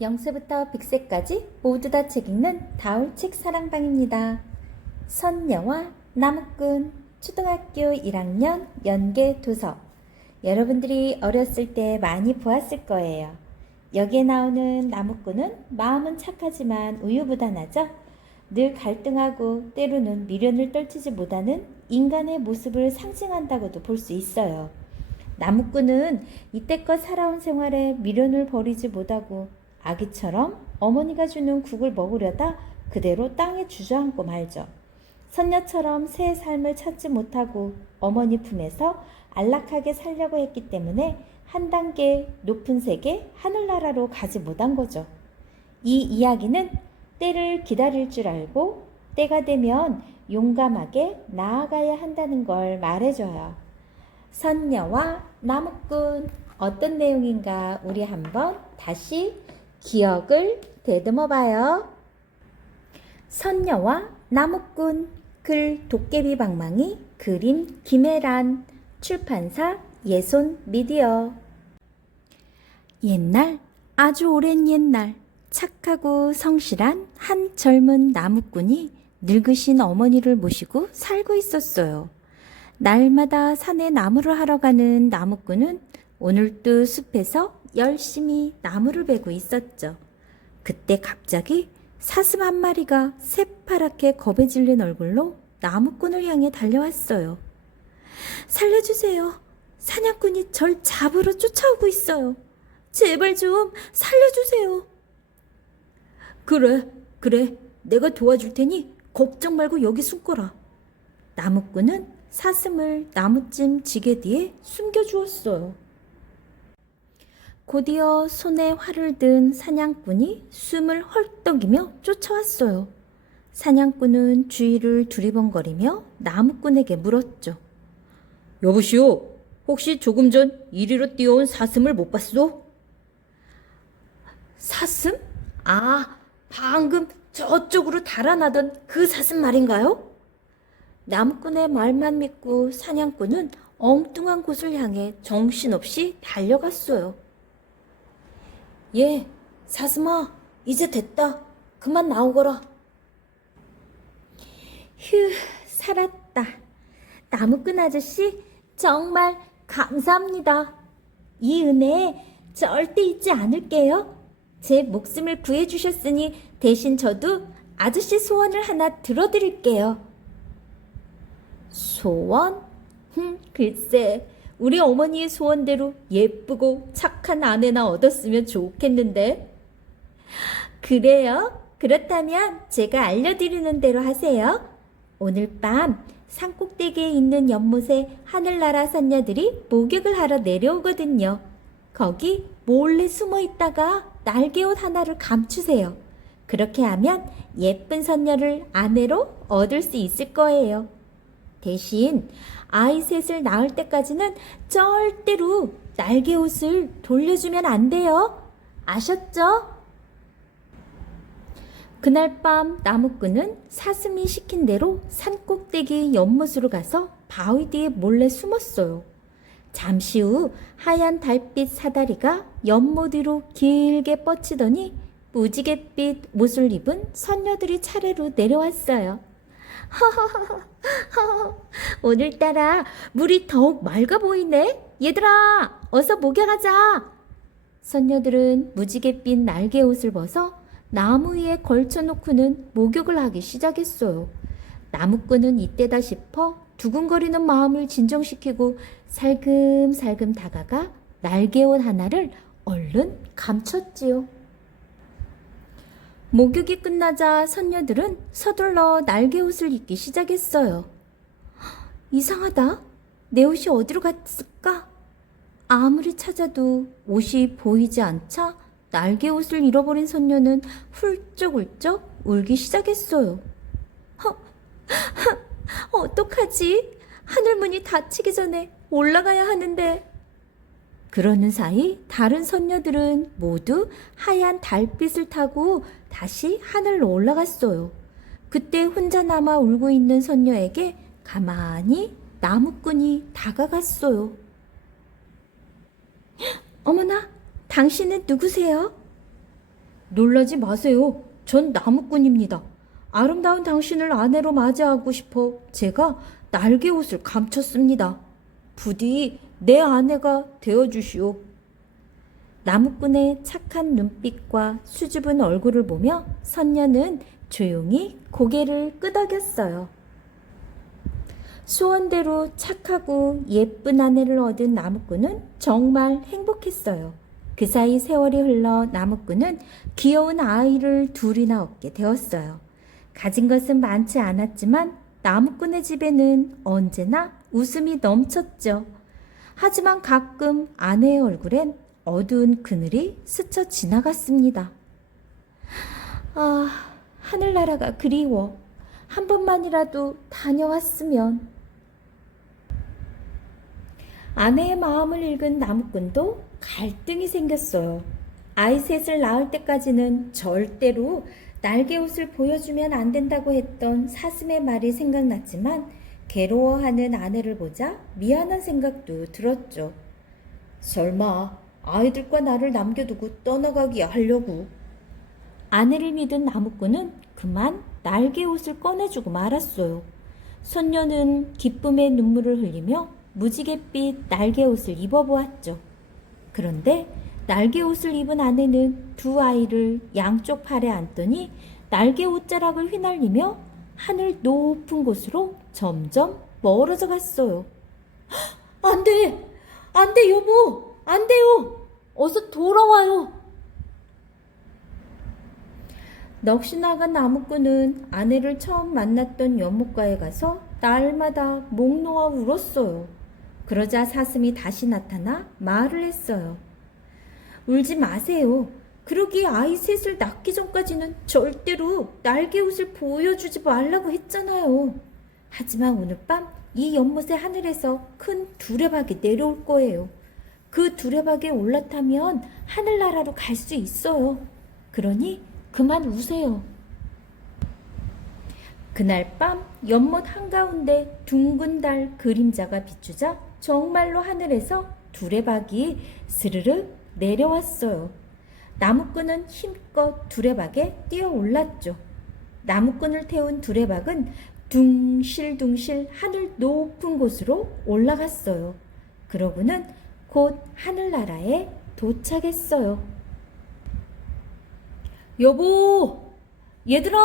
0세부터 100세까지 모두 다 책 읽는 다울책 사랑방입니다. 선녀와 나무꾼 초등학교 1학년 연계 도서. 여러분들이 어렸을 때 많이 보았을 거예요. 여기에 나오는 나무꾼은 마음은 착하지만 우유부단하죠. 늘 갈등하고 때로는 미련을 떨치지 못하는 인간의 모습을 상징한다고도 볼 수 있어요. 나무꾼은 이때껏 살아온 생활에 미련을 버리지 못하고 아기처럼 어머니가 주는 국을 먹으려다 그대로 땅에 주저앉고 말죠. 선녀처럼 새 삶을 찾지 못하고 어머니 품에서 안락하게 살려고 했기 때문에 한 단계 높은 세계 하늘나라로 가지 못한 거죠. 이 이야기는 때를 기다릴 줄 알고 때가 되면 용감하게 나아가야 한다는 걸 말해줘요. 선녀와 나무꾼, 어떤 내용인가 우리 한번 다시 기억을 되듬어 봐요. 선녀와 나무꾼, 글 도깨비 방망이, 그림 김혜란, 출판사 예손 미디어. 옛날, 아주 오랜 옛날, 착하고 성실한 한 젊은 나무꾼이 늙으신 어머니를 모시고 살고 있었어요. 날마다 산에 나무를 하러 가는 나무꾼은 오늘도 숲에서 열심히 나무를 베고 있었죠. 그때 갑자기 사슴 한 마리가 새파랗게 겁에 질린 얼굴로 나무꾼을 향해 달려왔어요. 살려주세요. 사냥꾼이 절 잡으러 쫓아오고 있어요. 제발 좀 살려주세요. 그래. 내가 도와줄 테니 걱정 말고 여기 숨거라. 나무꾼은 사슴을 나무찜 지게 뒤에 숨겨주었어요. 곧이어 손에 활을 든 사냥꾼이 숨을 헐떡이며 쫓아왔어요. 사냥꾼은 주위를 두리번거리며 나무꾼에게 물었죠. 여보시오, 혹시 조금 전 이리로 뛰어온 사슴을 못 봤소? 사슴? 아, 방금 저쪽으로 달아나던 그 사슴 말인가요? 나무꾼의 말만 믿고 사냥꾼은 엉뚱한 곳을 향해 정신없이 달려갔어요. 예, 사슴아, 이제 됐다. 그만 나오거라. 휴, 살았다. 나무꾼 아저씨, 정말 감사합니다. 이 은혜 절대 잊지 않을게요. 제 목숨을 구해주셨으니 대신 저도 아저씨 소원을 하나 들어드릴게요. 소원? 글쎄, 우리 어머니의 소원대로 예쁘고 착한 아내나 얻었으면 좋겠는데. 그래요? 그렇다면 제가 알려드리는 대로 하세요. 오늘 밤 산꼭대기에 있는 연못에 하늘나라 선녀들이 목욕을 하러 내려오거든요. 거기 몰래 숨어 있다가 날개옷 하나를 감추세요. 그렇게 하면 예쁜 선녀를 아내로 얻을 수 있을 거예요. 대신 아이 셋을 낳을 때까지는 절대로 날개옷을 돌려주면 안 돼요. 아셨죠? 그날 밤 나무꾼은 사슴이 시킨 대로 산꼭대기 연못으로 가서 바위 뒤에 몰래 숨었어요. 잠시 후 하얀 달빛 사다리가 연못 위로 길게 뻗치더니 무지갯빛 옷을 입은 선녀들이 차례로 내려왔어요. 오늘따라 물이 더욱 맑아 보이네. 얘들아, 어서 목욕하자. 선녀들은 무지갯빛 날개옷을 벗어 나무 위에 걸쳐놓고는 목욕을 하기 시작했어요. 나무꾼은 이때다 싶어 두근거리는 마음을 진정시키고 살금살금 다가가 날개옷 하나를 얼른 감췄지요. 목욕이 끝나자 선녀들은 서둘러 날개옷을 입기 시작했어요. 이상하다. 내 옷이 어디로 갔을까? 아무리 찾아도 옷이 보이지 않자 날개옷을 잃어버린 선녀는 훌쩍훌쩍 울기 시작했어요. 어떡하지? 하늘문이 닫히기 전에 올라가야 하는데. 그러는 사이 다른 선녀들은 모두 하얀 달빛을 타고 다시 하늘로 올라갔어요. 그때 혼자 남아 울고 있는 선녀에게 가만히 나무꾼이 다가갔어요. 어머나, 당신은 누구세요? 놀라지 마세요. 전 나무꾼입니다. 아름다운 당신을 아내로 맞이하고 싶어 제가 날개 옷을 감췄습니다. 부디 내 아내가 되어주시오. 나무꾼의 착한 눈빛과 수줍은 얼굴을 보며 선녀는 조용히 고개를 끄덕였어요. 소원대로 착하고 예쁜 아내를 얻은 나무꾼은 정말 행복했어요. 그 사이 세월이 흘러 나무꾼은 귀여운 아이를 둘이나 얻게 되었어요. 가진 것은 많지 않았지만 나무꾼의 집에는 언제나 웃음이 넘쳤죠. 하지만 가끔 아내의 얼굴엔 어두운 그늘이 스쳐 지나갔습니다. 아, 하늘나라가 그리워. 한 번만이라도 다녀왔으면. 아내의 마음을 읽은 나무꾼도 갈등이 생겼어요. 아이 셋을 낳을 때까지는 절대로 날개옷을 보여주면 안 된다고 했던 사슴의 말이 생각났지만 괴로워하는 아내를 보자 미안한 생각도 들었죠. 설마 아이들과 나를 남겨두고 떠나가기 하려고. 아내를 믿은 나무꾼은 그만 날개옷을 꺼내주고 말았어요. 손녀는 기쁨의 눈물을 흘리며 무지갯빛 날개옷을 입어보았죠. 그런데 날개옷을 입은 아내는 두 아이를 양쪽 팔에 안더니 날개 옷자락을 휘날리며 하늘 높은 곳으로 점점 멀어져 갔어요. 안 돼! 안 돼, 여보! 안 돼요! 어서 돌아와요! 넋이 나간 나무꾼은 아내를 처음 만났던 연못가에 가서 날마다 목 놓아 울었어요. 그러자 사슴이 다시 나타나 말을 했어요. 울지 마세요. 그러기 아이 셋을 낳기 전까지는 절대로 날개옷을 보여주지 말라고 했잖아요. 하지만 오늘 밤 이 연못의 하늘에서 큰 두레박이 내려올 거예요. 그 두레박에 올라타면 하늘나라로 갈 수 있어요. 그러니 그만 우세요. 그날 밤 연못 한가운데 둥근 달 그림자가 비추자 정말로 하늘에서 두레박이 스르륵 내려왔어요. 나무꾼은 힘껏 두레박에 뛰어 올랐죠. 나무꾼을 태운 두레박은 둥실둥실 하늘 높은 곳으로 올라갔어요. 그러고는 곧 하늘나라에 도착했어요. 여보! 얘들아!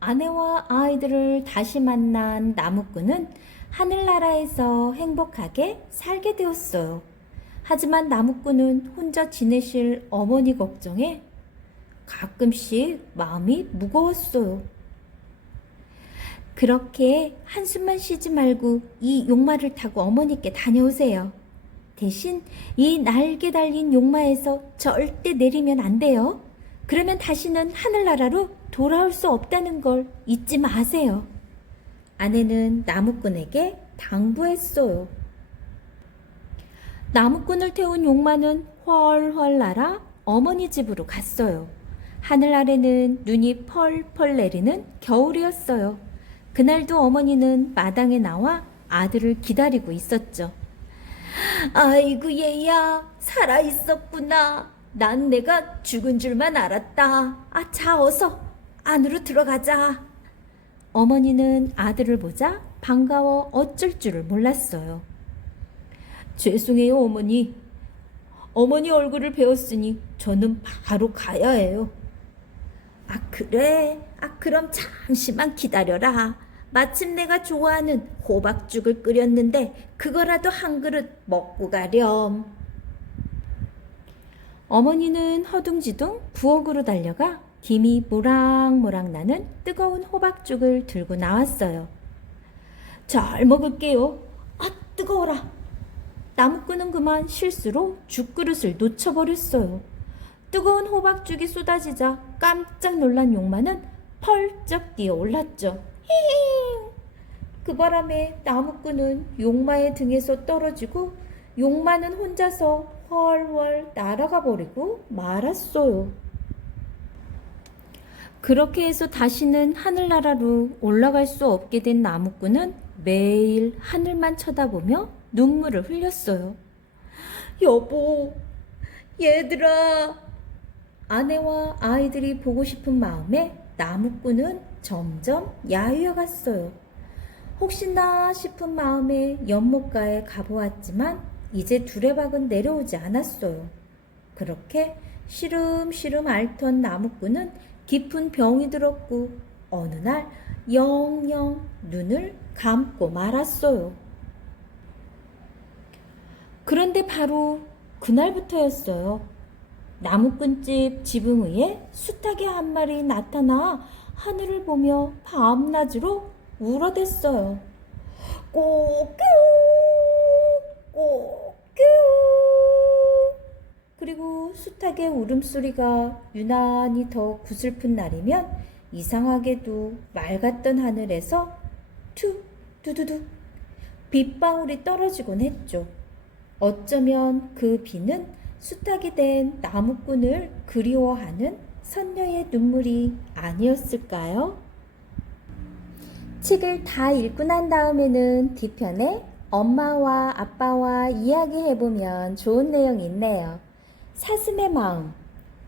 아내와 아이들을 다시 만난 나무꾼은 하늘나라에서 행복하게 살게 되었어요. 하지만 나무꾼은 혼자 지내실 어머니 걱정에 가끔씩 마음이 무거웠어요. 그렇게 한숨만 쉬지 말고 이 용마를 타고 어머니께 다녀오세요. 대신 이 날개 달린 용마에서 절대 내리면 안 돼요. 그러면 다시는 하늘나라로 돌아올 수 없다는 걸 잊지 마세요. 아내는 나무꾼에게 당부했어요. 나무꾼을 태운 용마는 훨훨 날아 어머니 집으로 갔어요. 하늘 아래는 눈이 펄펄 내리는 겨울이었어요. 그날도 어머니는 마당에 나와 아들을 기다리고 있었죠. 아이고 얘야, 살아있었구나. 난 내가 죽은 줄만 알았다. 자, 어서 안으로 들어가자. 어머니는 아들을 보자 반가워 어쩔 줄을 몰랐어요. 죄송해요, 어머니. 어머니 얼굴을 배웠으니 저는 바로 가야 해요. 그래? 그럼 잠시만 기다려라. 마침 내가 좋아하는 호박죽을 끓였는데 그거라도 한 그릇 먹고 가렴. 어머니는 허둥지둥 부엌으로 달려가 김이 모락모락 나는 뜨거운 호박죽을 들고 나왔어요. 잘 먹을게요. 뜨거워라. 나무꾼은 그만 실수로 죽그릇을 놓쳐버렸어요. 뜨거운 호박죽이 쏟아지자 깜짝 놀란 용마는 펄쩍 뛰어 올랐죠. 히히! 그 바람에 나무꾼은 용마의 등에서 떨어지고 용마는 혼자서 훨훨 날아가 버리고 말았어요. 그렇게 해서 다시는 하늘나라로 올라갈 수 없게 된 나무꾼은 매일 하늘만 쳐다보며 눈물을 흘렸어요. 여보, 얘들아, 아내와 아이들이 보고 싶은 마음에 나무꾼은 점점 야위어 갔어요. 혹시나 싶은 마음에 연못가에 가보았지만 이제 두레박은 내려오지 않았어요. 그렇게 시름시름 앓던 나무꾼은 깊은 병이 들었고 어느 날 영영 눈을 감고 말았어요. 그런데 바로 그날부터였어요. 나무꾼집 지붕 위에 수탉이 한 마리 나타나 하늘을 보며 밤낮으로 울어댔어요. 꼬끼우 꼬끼우. 그리고 수탉의 울음소리가 유난히 더 구슬픈 날이면 이상하게도 맑았던 하늘에서 투 두두두 빗방울이 떨어지곤 했죠. 어쩌면 그 비는 수탉이 된 나무꾼을 그리워하는 선녀의 눈물이 아니었을까요? 책을 다 읽고 난 다음에는 뒤편에 엄마와 아빠와 이야기해보면 좋은 내용이 있네요. 사슴의 마음.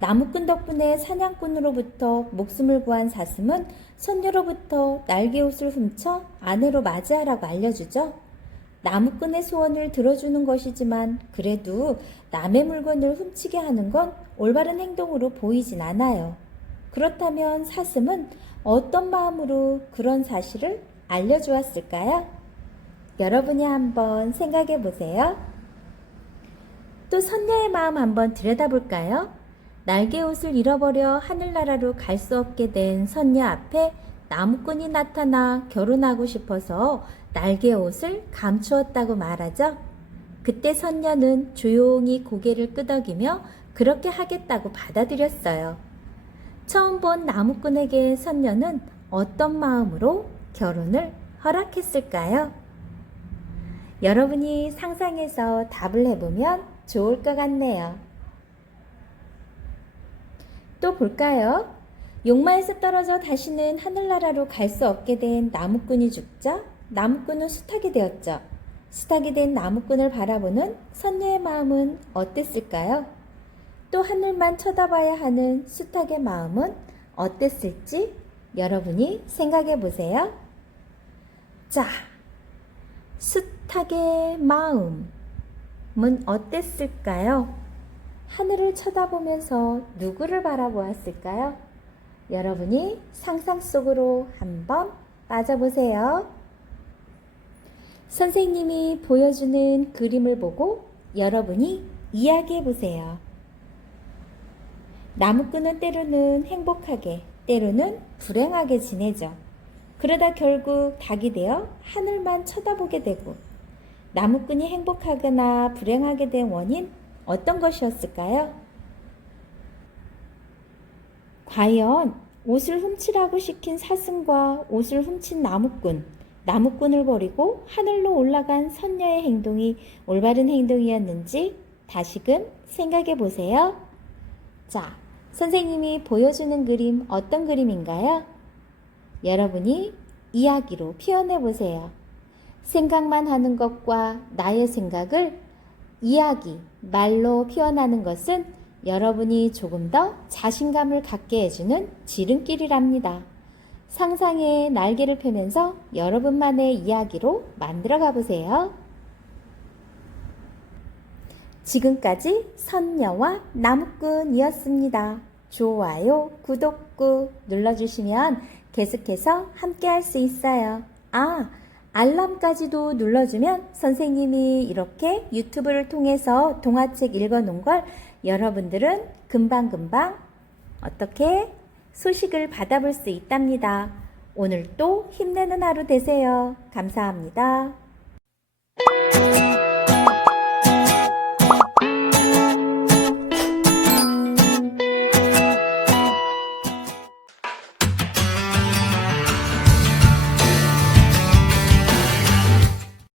나무꾼 덕분에 사냥꾼으로부터 목숨을 구한 사슴은 선녀로부터 날개옷을 훔쳐 아내로 맞이하라고 알려주죠. 나무꾼의 소원을 들어주는 것이지만 그래도 남의 물건을 훔치게 하는 건 올바른 행동으로 보이진 않아요. 그렇다면 사슴은 어떤 마음으로 그런 사실을 알려주었을까요? 여러분이 한번 생각해 보세요. 또 선녀의 마음 한번 들여다볼까요? 날개옷을 잃어버려 하늘나라로 갈 수 없게 된 선녀 앞에 나무꾼이 나타나 결혼하고 싶어서 날개옷을 감추었다고 말하죠. 그때 선녀는 조용히 고개를 끄덕이며 그렇게 하겠다고 받아들였어요. 처음 본 나무꾼에게 선녀는 어떤 마음으로 결혼을 허락했을까요? 여러분이 상상해서 답을 해보면 좋을 것 같네요. 또 볼까요? 용마에서 떨어져 다시는 하늘나라로 갈 수 없게 된 나무꾼이 죽자 나무꾼은 수탉이 되었죠. 수탉이 된 나무꾼을 바라보는 선녀의 마음은 어땠을까요? 또 하늘만 쳐다봐야 하는 수탉의 마음은 어땠을지 여러분이 생각해 보세요. 자, 수탉의 마음은 어땠을까요? 하늘을 쳐다보면서 누구를 바라보았을까요? 여러분이 상상 속으로 한번 빠져보세요. 선생님이 보여주는 그림을 보고 여러분이 이야기해 보세요. 나무꾼은 때로는 행복하게, 때로는 불행하게 지내죠. 그러다 결국 닭이 되어 하늘만 쳐다보게 되고, 나무꾼이 행복하거나 불행하게 된 원인 어떤 것이었을까요? 과연 옷을 훔치라고 시킨 사슴과 옷을 훔친 나무꾼을 버리고 하늘로 올라간 선녀의 행동이 올바른 행동이었는지 다시금 생각해 보세요. 자, 선생님이 보여주는 그림 어떤 그림인가요? 여러분이 이야기로 표현해 보세요. 생각만 하는 것과 나의 생각을 이야기, 말로 표현하는 것은 여러분이 조금 더 자신감을 갖게 해주는 지름길이랍니다. 상상의 날개를 펴면서 여러분만의 이야기로 만들어 가보세요. 지금까지 선녀와 나무꾼이었습니다. 좋아요, 구독 꾹 눌러주시면 계속해서 함께 할 수 있어요. 알람까지도 눌러주면 선생님이 이렇게 유튜브를 통해서 동화책 읽어놓은 걸 여러분들은 금방금방 어떻게 소식을 받아볼 수 있답니다. 오늘도 힘내는 하루 되세요. 감사합니다.